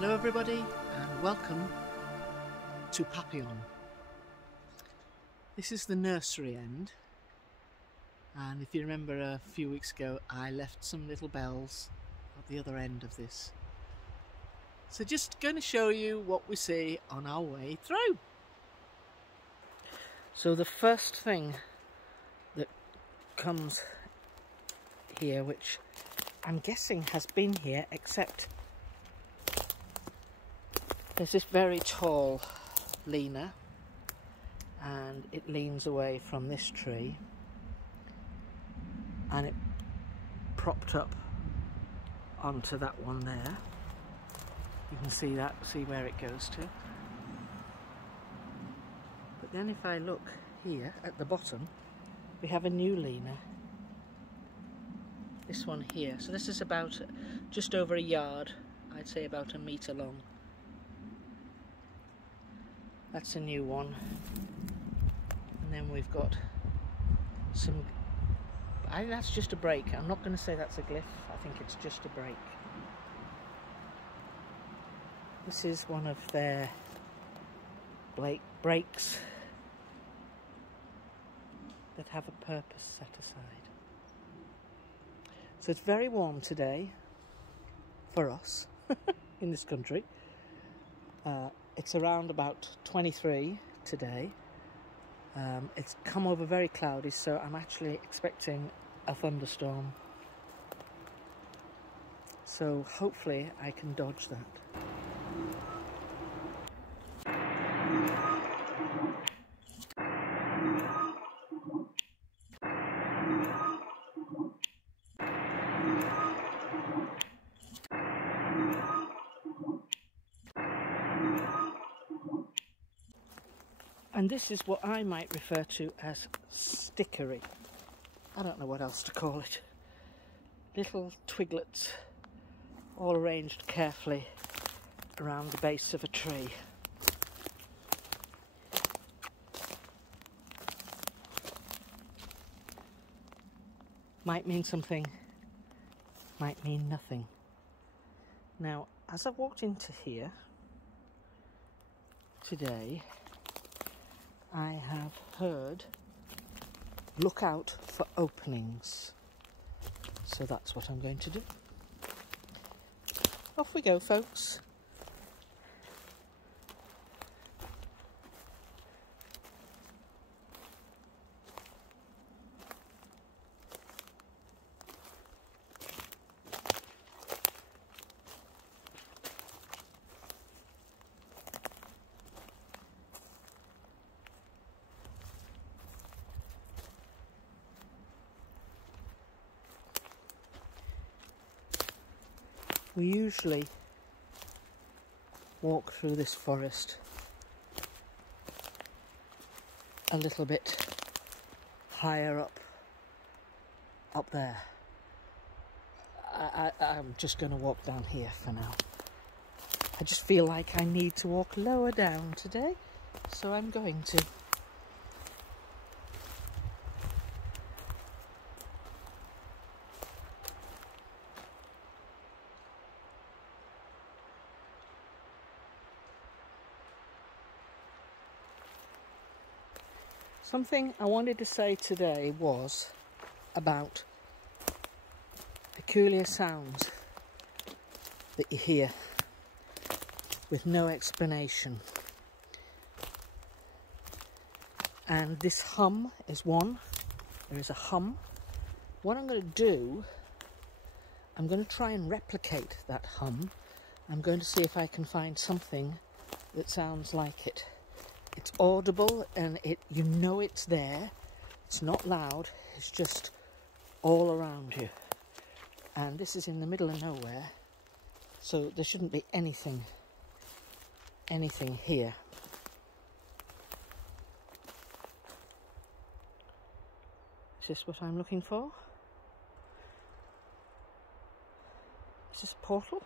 Hello everybody and welcome to Papillon. This is the nursery end, and if you remember a few weeks ago I left some little bells at the other end of this. So just going to show you what we see on our way through. So the first thing that comes here, which I'm guessing has been here, except there's this very tall leaner and it leans away from this tree and it propped up onto that one there. You can see that, see where it goes to. But then if I look here at the bottom, we have a new leaner. This one here. So this is about just over a yard, I'd say about a metre long. That's a new one. And then we've got some, I think that's just a break. I'm not going to say that's a glyph, I think it's just a break. This is one of their breaks that have a purpose set aside. So it's very warm today for us in this country. It's around about 23 today. It's come over very cloudy, so I'm actually expecting a thunderstorm. So hopefully I can dodge that. And this is what I might refer to as stickery. I don't know what else to call it. Little twiglets all arranged carefully around the base of a tree. Might mean something, might mean nothing. Now, as I've walked into here today, I have heard look out for openings, so that's what I'm going to do. Off we go, folks. We usually walk through this forest a little bit higher up there. I'm just going to walk down here for now. I just feel like I need to walk lower down today, so I'm going to. Something I wanted to say today was about the peculiar sounds that you hear with no explanation. And this hum is one. There is a hum. What I'm going to do, I'm going to try and replicate that hum. I'm going to see if I can find something that sounds like it. It's audible and you know it's there. It's not loud, it's just all around you. And this is in the middle of nowhere, so there shouldn't be anything here. Is this what I'm looking for? Is this a portal?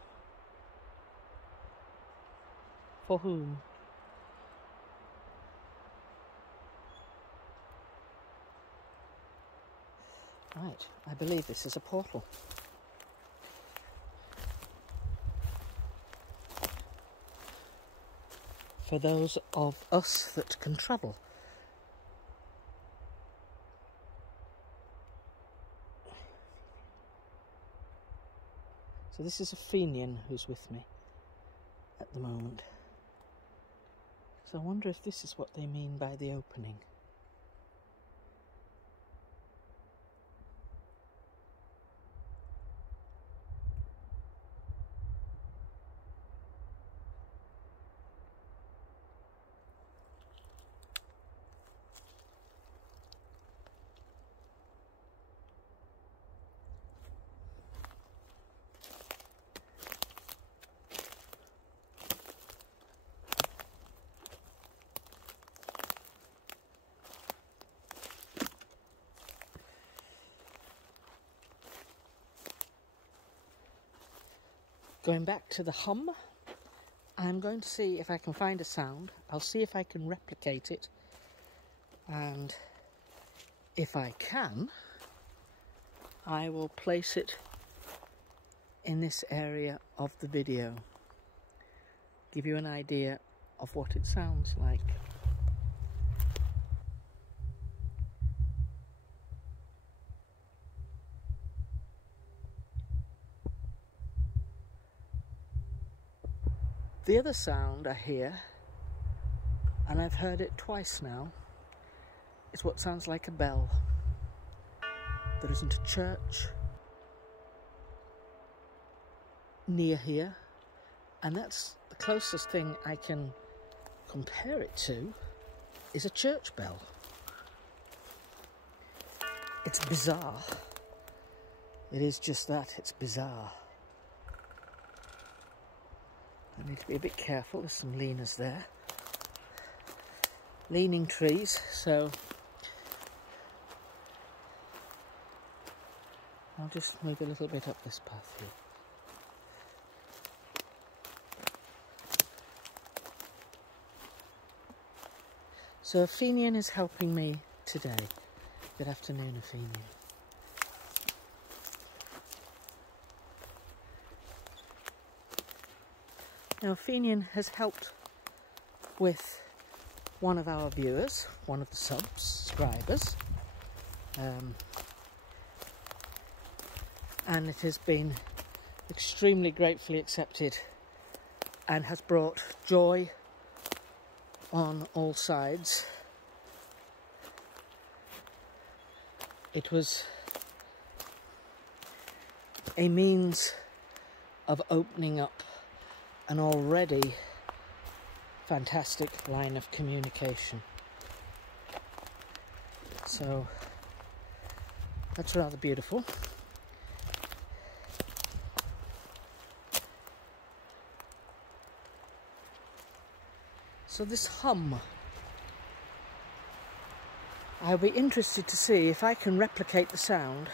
For whom? Right, I believe this is a portal. For those of us that can travel. So this is a Fenian who's with me at the moment. So I wonder if this is what they mean by the opening. Going back to the hum, I'm going to see if I can find a sound. I'll see if I can replicate it, and if I can, I will place it in this area of the video. Give you an idea of what it sounds like. The other sound I hear, and I've heard it twice now, is what sounds like a bell. There isn't a church near here, and that's the closest thing I can compare it to, is a church bell. It's bizarre. It is just that, it's bizarre. I need to be a bit careful, there's some leaners there. Leaning trees, so I'll just move a little bit up this path here. So Athenian is helping me today. Good afternoon, Athenian. Now, Fenian has helped with one of our viewers, one of the subscribers, and it has been extremely gratefully accepted and has brought joy on all sides. It was a means of opening up an already fantastic line of communication. So that's rather beautiful. So this hum, I'll be interested to see if I can replicate the sound,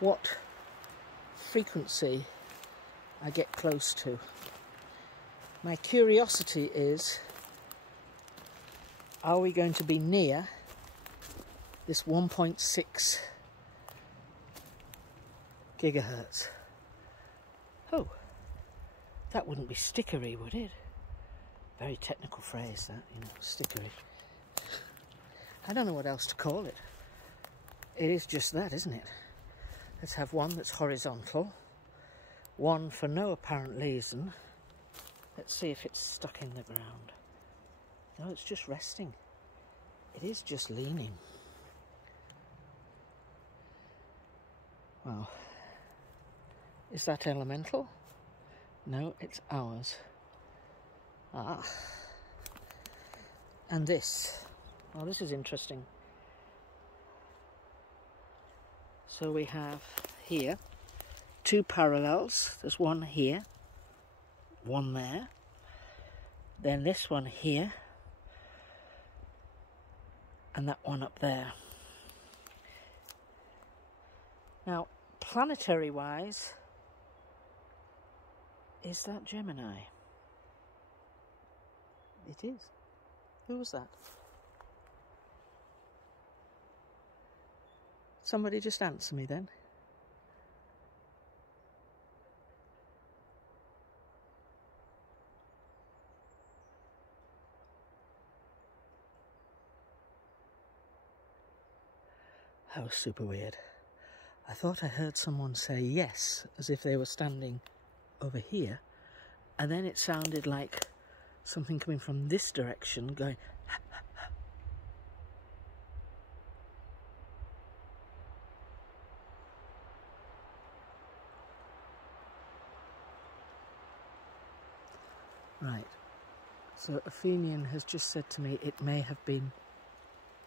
what frequency I get close to. My curiosity is, are we going to be near this 1.6 gigahertz? Oh, that wouldn't be stickery, would it? Very technical phrase, that, you know, stickery. I don't know what else to call it. It is just that, isn't it? Let's have one that's horizontal, one for no apparent reason. Let's see if it's stuck in the ground. No, it's just resting. It is just leaning. Well, is that elemental? No, it's ours. Ah. And this. Well, this is interesting. So we have here two parallels. There's one here, one there. Then this one here, and that one up there. Now, planetary-wise, is that Gemini? It is. Who was that? Somebody just answer me then. That was super weird. I thought I heard someone say yes, as if they were standing over here, and then it sounded like something coming from this direction going right. So Athenian has just said to me it may have been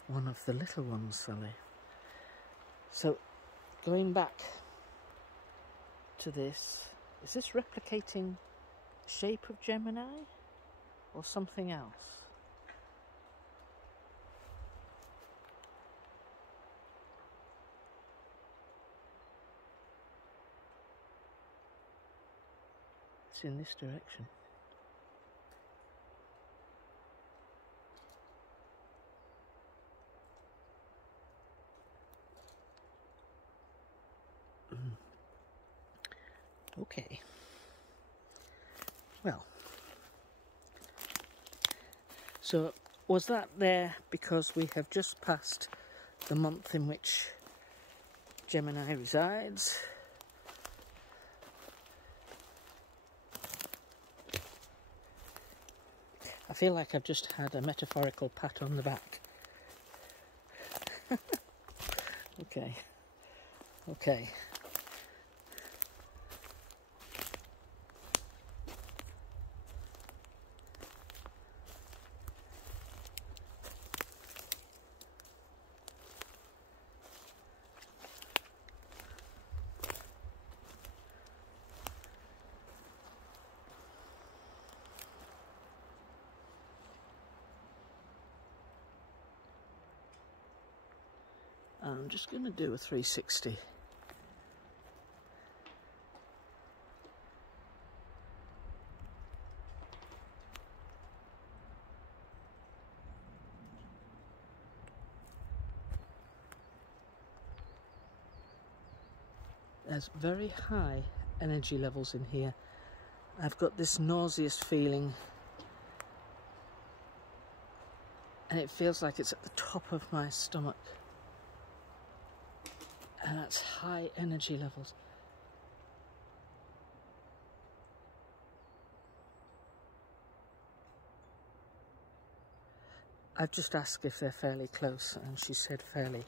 one of the little ones, Sally. So going back to this, is this replicating the shape of Gemini or something else? It's in this direction. Okay. Well, so was that there because we have just passed the month in which Gemini resides? I feel like I've just had a metaphorical pat on the back. Okay. Okay. I'm just going to do a 360. There's very high energy levels in here. I've got this nauseous feeling, and it feels like it's at the top of my stomach. And that's high energy levels. I've just asked if they're fairly close, and she said fairly.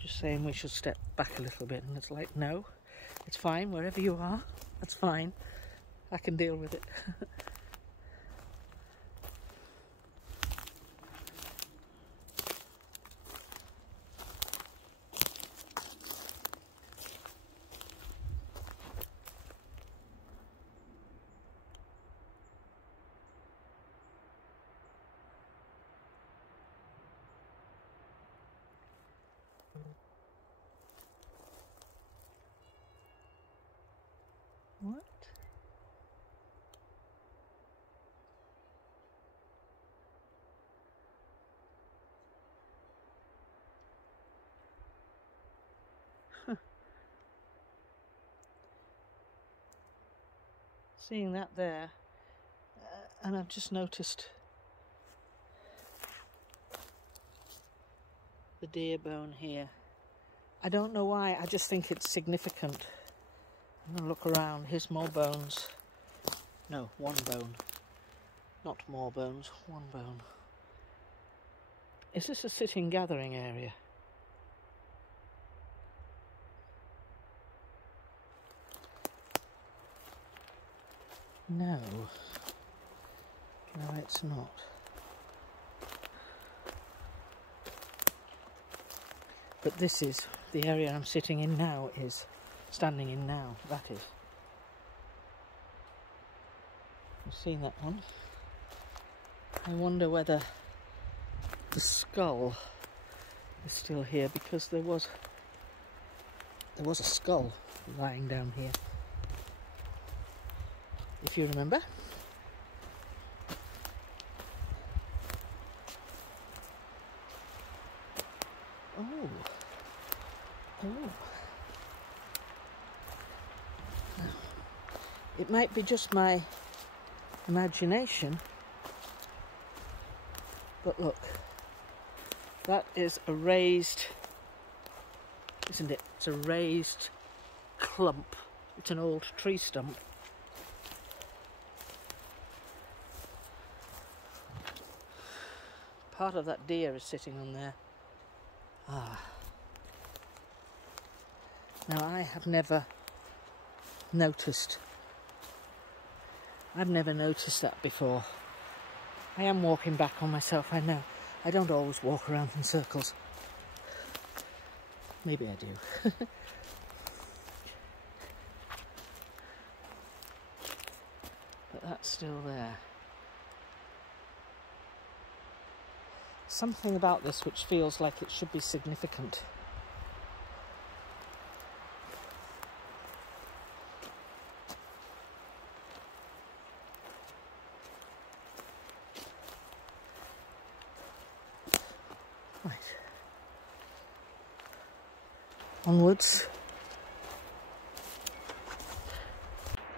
Just saying we should step back a little bit, and it's like, no, it's fine, wherever you are, that's fine. I can deal with it. What? Huh. Seeing that there, and I've just noticed the deer bone here. I don't know why, I just think it's significant. I'm going to look around. Here's more bones. No, one bone. Not more bones, one bone. Is this a sitting gathering area? No. No, it's not. But this is the area I'm sitting in now, standing in now, that is. You've seen that one. I wonder whether the skull is still here, because there was a skull lying down here. If you remember. Oh. Now, it might be just my imagination, but look, that is a raised, isn't it? It's a raised clump. It's an old tree stump. Part of that deer is sitting on there. Ah. Now I have never noticed. I've never noticed that before. I am walking back on myself, I know. I don't always walk around in circles. Maybe I do. But that's still there. Something about this which feels like it should be significant. Right. Onwards.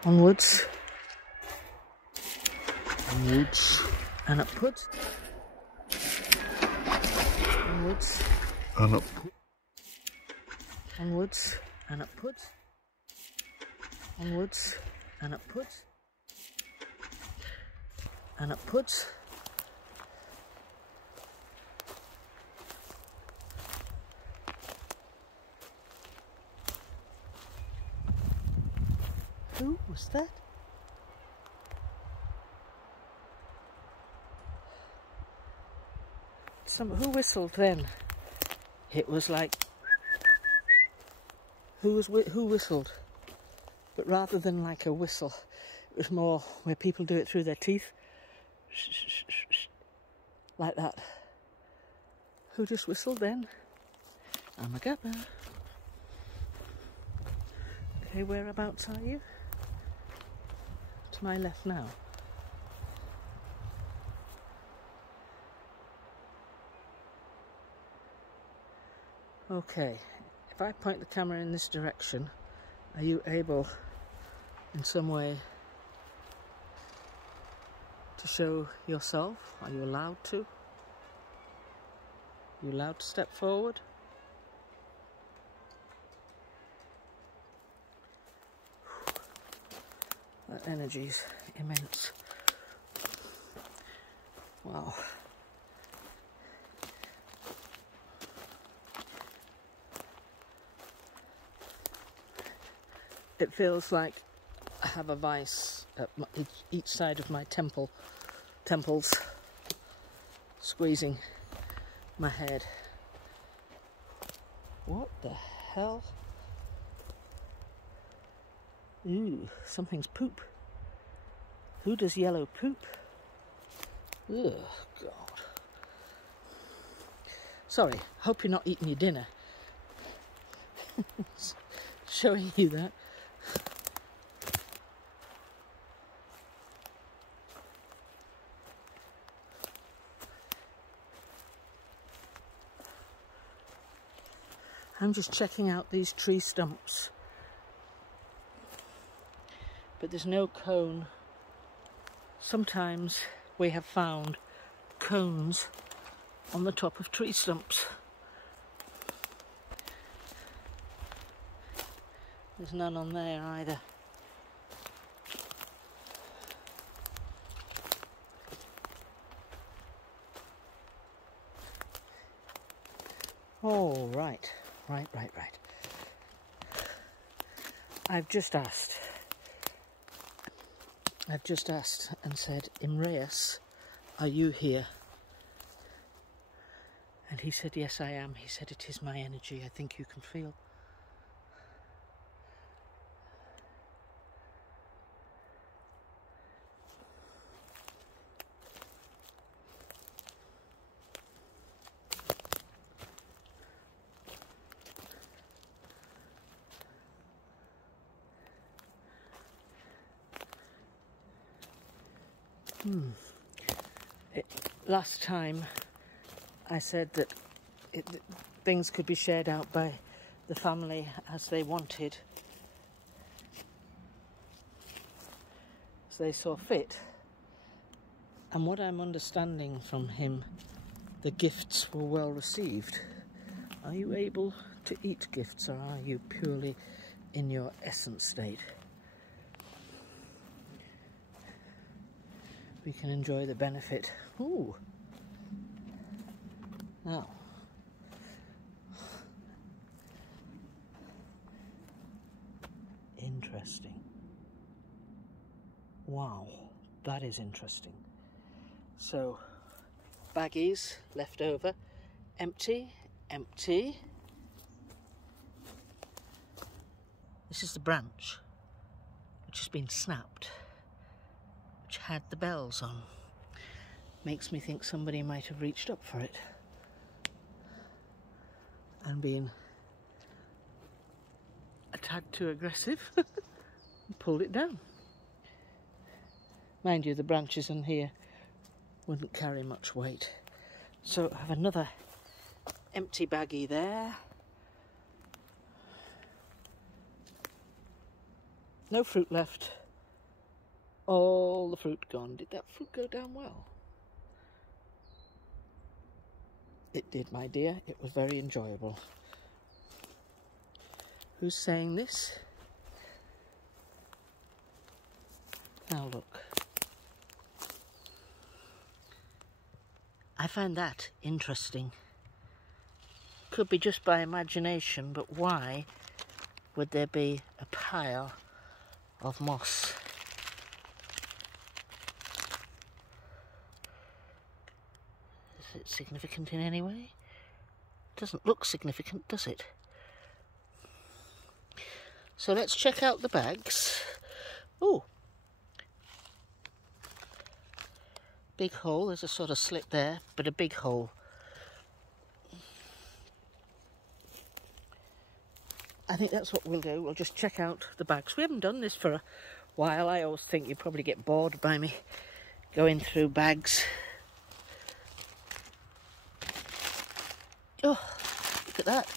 Onwards. Onwards. And upwards. Onwards and up. Onwards and upwards. Onwards and upwards. And upwards. Who was that? Who whistled then? It was like, who whistled? But rather than like a whistle, it was more where people do it through their teeth, like that. Who just whistled then? Amagaba. Okay, whereabouts are you? To my left now. Okay, if I point the camera in this direction, are you able in some way to show yourself? Are you allowed to? Are you allowed to step forward? That energy's immense. Wow. It feels like I have a vice at each side of my temples, squeezing my head. What the hell? Ooh, something's poop. Who does yellow poop? Ugh, God. Sorry, hope you're not eating your dinner. Showing you that. I'm just checking out these tree stumps, but there's no cone. Sometimes we have found cones on the top of tree stumps, There's none on there either. Oh, right. I've just asked and said, Imreus, are you here? And he said, yes, I am. He said, it is my energy, I think you can feel. Last time I said that things could be shared out by the family as they wanted, as they saw fit. And what I'm understanding from him, the gifts were well received. Are you able to eat gifts, or are you purely in your essence state? We can enjoy the benefit. Ooh. Now. Interesting. Wow, that is interesting. So, baggies left over, empty. This is the branch which has been snapped, which had the bells on. Makes me think somebody might have reached up for it and been a tad too aggressive and pulled it down. Mind you, the branches in here wouldn't carry much weight. So I have another empty baggie there. No fruit left. All the fruit gone. Did that fruit go down well? It did, my dear. It was very enjoyable. Who's saying this? Now look. I find that interesting. Could be just by imagination, but why would there be a pile of moss? Is it significant in any way? It doesn't look significant, does it? So let's check out the bags. Oh, big hole. There's a sort of slit there, but a big hole. I think that's what we'll do. We'll just check out the bags. We haven't done this for a while. I always think you probably get bored by me going through bags. Oh, look at that.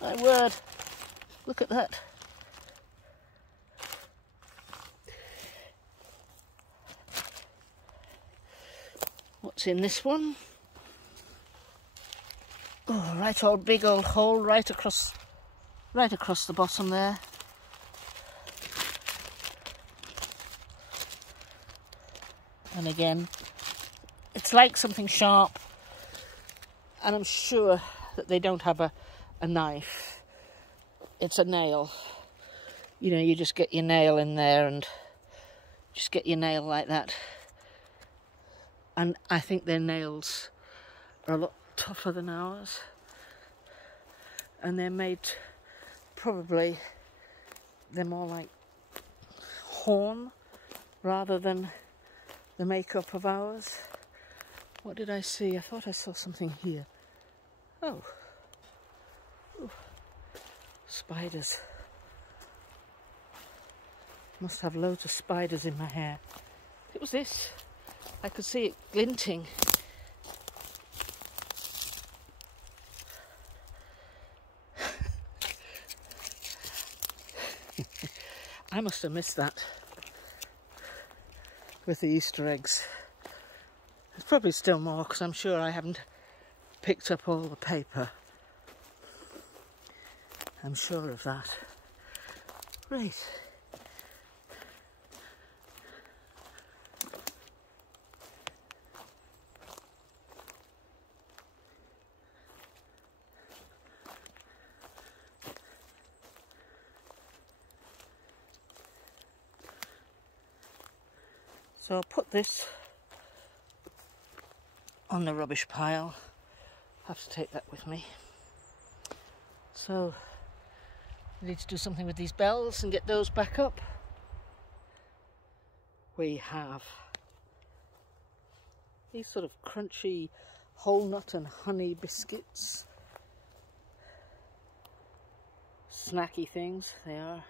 My word. Look at that. What's in this one? Oh, right, old big old hole right across the bottom there. And again, it's like something sharp, and I'm sure that they don't have a knife. It's a nail. You know, you just get your nail in there and just get your nail like that. And I think their nails are a lot tougher than ours. And they're made, probably, they're more like horn rather than the makeup of ours. What did I see? I thought I saw something here. Oh. Ooh. Spiders. Must have loads of spiders in my hair. It was this. I could see it glinting. I must have missed that with the Easter eggs. There's probably still more because I'm sure I haven't picked up all the paper. I'm sure of that. Right. So I'll put this on the rubbish pile. Have to take that with me. So I need to do something with these bells and get those back up. We have these sort of crunchy whole nut and honey biscuits. Snacky things they are.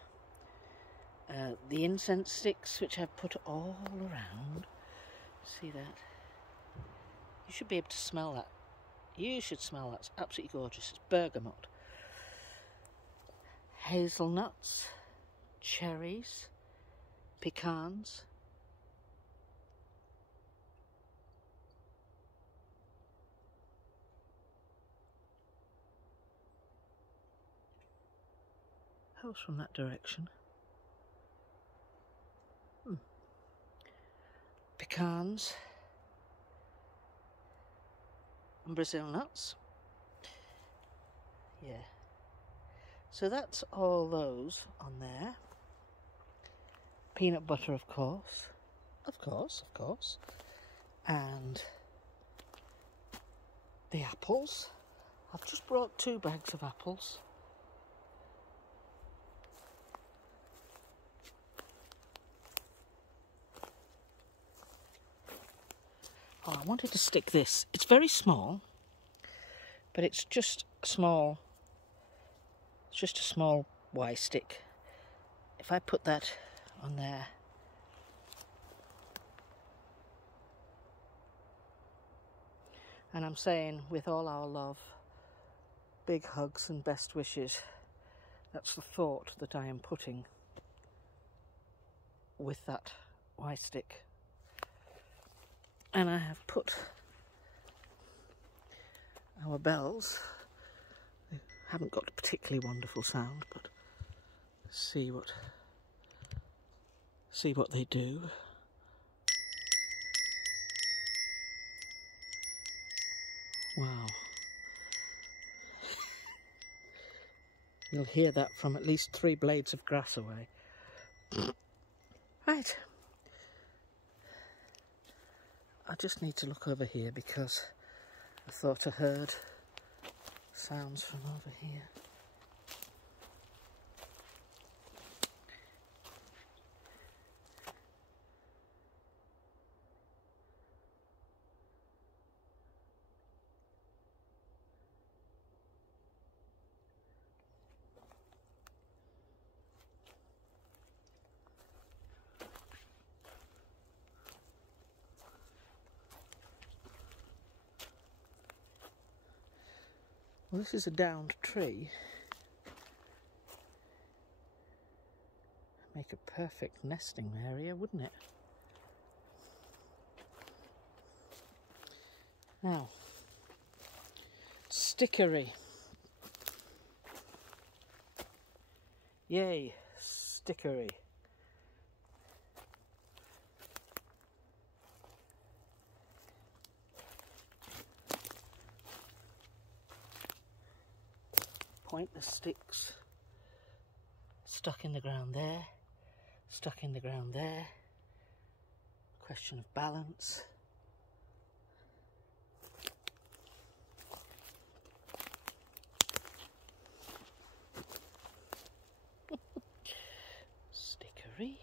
The incense sticks, which I've put all around. See that? You should be able to smell that. You should smell that. It's absolutely gorgeous. It's bergamot. Hazelnuts, cherries, pecans. How's from that direction? Pecans and Brazil nuts. Yeah. So that's all those on there. Peanut butter, of course. Of course. And the apples. I've just brought 2 bags of apples. Oh, I wanted to stick this. It's very small, but it's just small. It's just a small Y stick. If I put that on there, and I'm saying with all our love, big hugs and best wishes, that's the thought that I am putting with that Y stick. And I have put our bells. They haven't got a particularly wonderful sound, but see what they do. Wow. You'll hear that from at least 3 blades of grass away. Right. I just need to look over here because I thought I heard sounds from over here. Well, this is a downed tree. Make a perfect nesting area, wouldn't it? Now, Stickery. Yay, Stickery. Pointless sticks stuck in the ground there, stuck in the ground there. Question of balance. Stickery.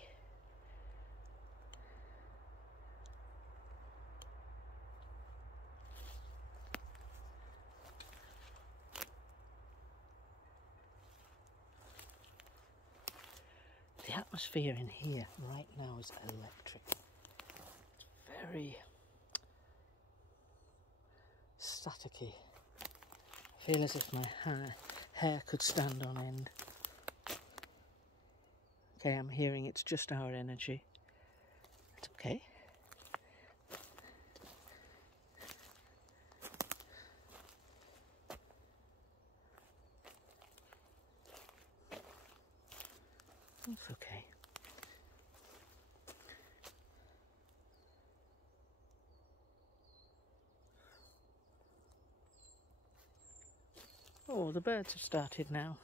The atmosphere in here right now is electric. It's very staticky. I feel as if my hair could stand on end. Okay, I'm hearing it's just our energy. It's okay. That's okay. Oh, the birds have started now.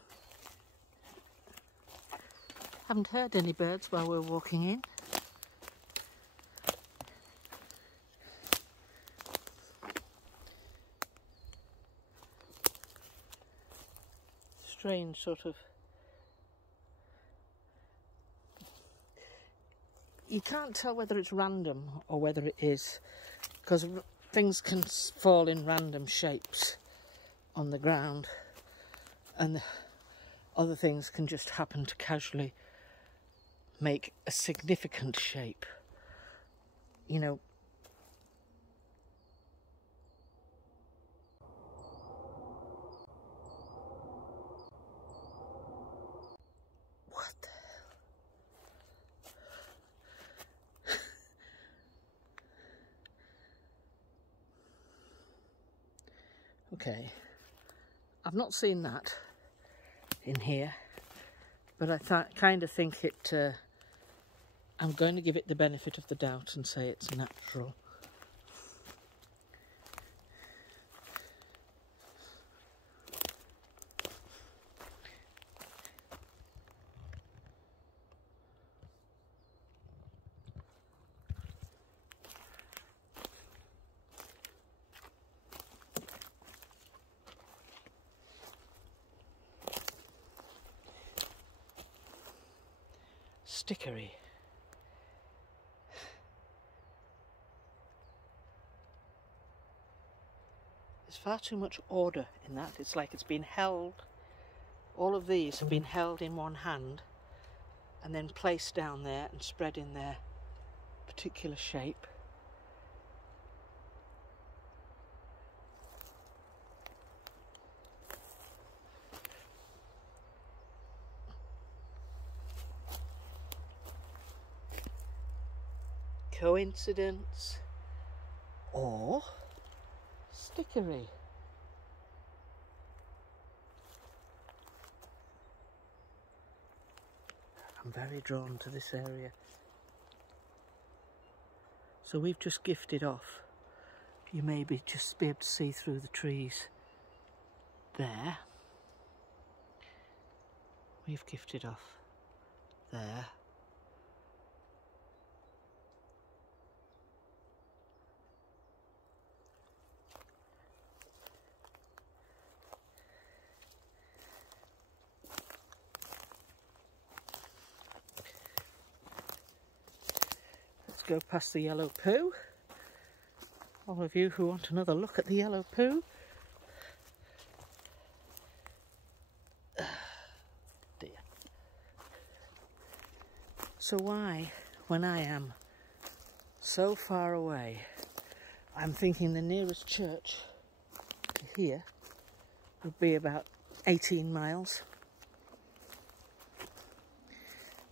Haven't heard any birds while we're walking in. Strange sort of... You can't tell whether it's random or whether it is, because things can fall in random shapes on the ground, and other things can just happen to casually make a significant shape. You know, what the hell? Okay, I've not seen that in here, but I kind of think it, I'm going to give it the benefit of the doubt and say it's natural. Stickery. There's far too much order in that. It's like it's been held, all of these have been held in one hand and then placed down there and spread in their particular shape. Coincidence or stickery? I'm very drawn to this area. So we've just gifted off. You may just be able to see through the trees there. We've gifted off there. Go past the yellow poo. All of you who want another look at the yellow poo. Dear. So why, when I am so far away, I'm thinking the nearest church to here would be about 18 miles.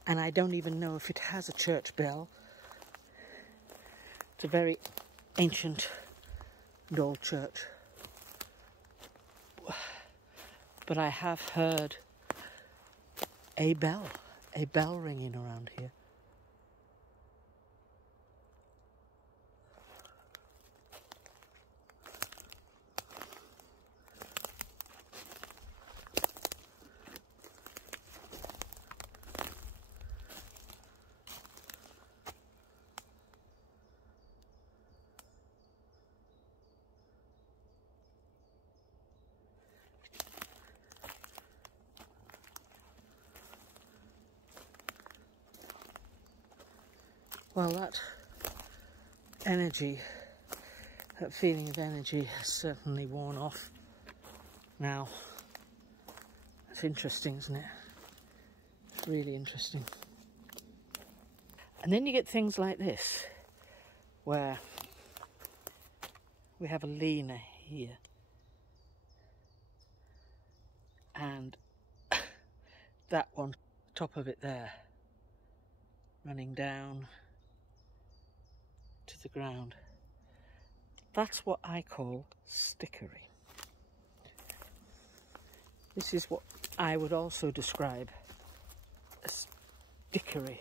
And I don't even know if it has a church bell. It's a very ancient and old church. But I have heard a bell ringing around here. Well, that energy, that feeling of energy has certainly worn off now. It's interesting, isn't it? It's really interesting. And then you get things like this, where we have a leaner here. And that one, top of it there, running down to the ground. That's what I call stickery. This is what I would also describe as Stickery.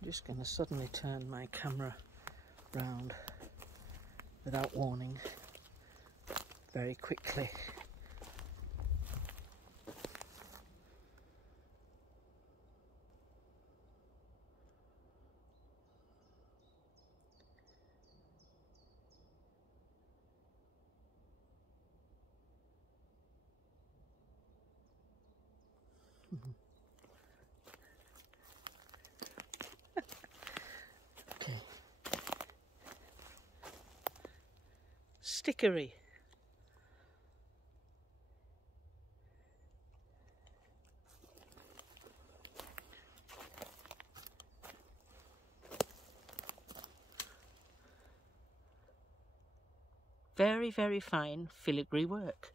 I'm just going to suddenly turn my camera round without warning very quickly. Okay. Stickery. Very, very fine filigree work,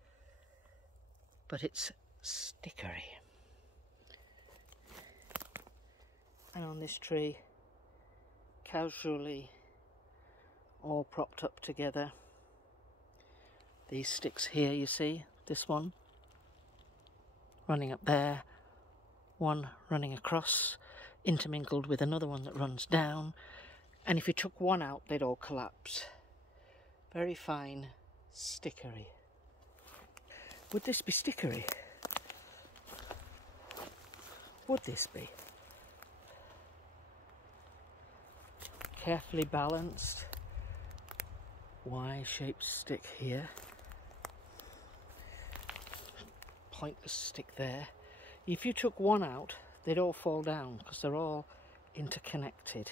but it's stickery. And on this tree, casually all propped up together, these sticks here, you see, this one running up there, one running across, intermingled with another one that runs down, and if you took one out they'd all collapse. Very fine stickery. Would this be stickery? Would this be? Carefully balanced Y-shaped stick here. Pointless stick there. If you took one out, they'd all fall down because they're all interconnected.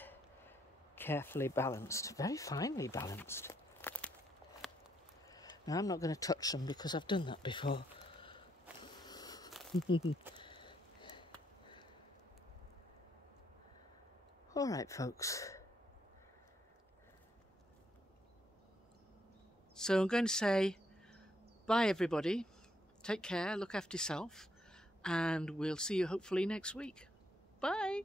Carefully balanced, very finely balanced. Now I'm not going to touch them because I've done that before. Alright folks. So I'm going to say bye everybody. Take care, look after yourself, and we'll see you hopefully next week. Bye!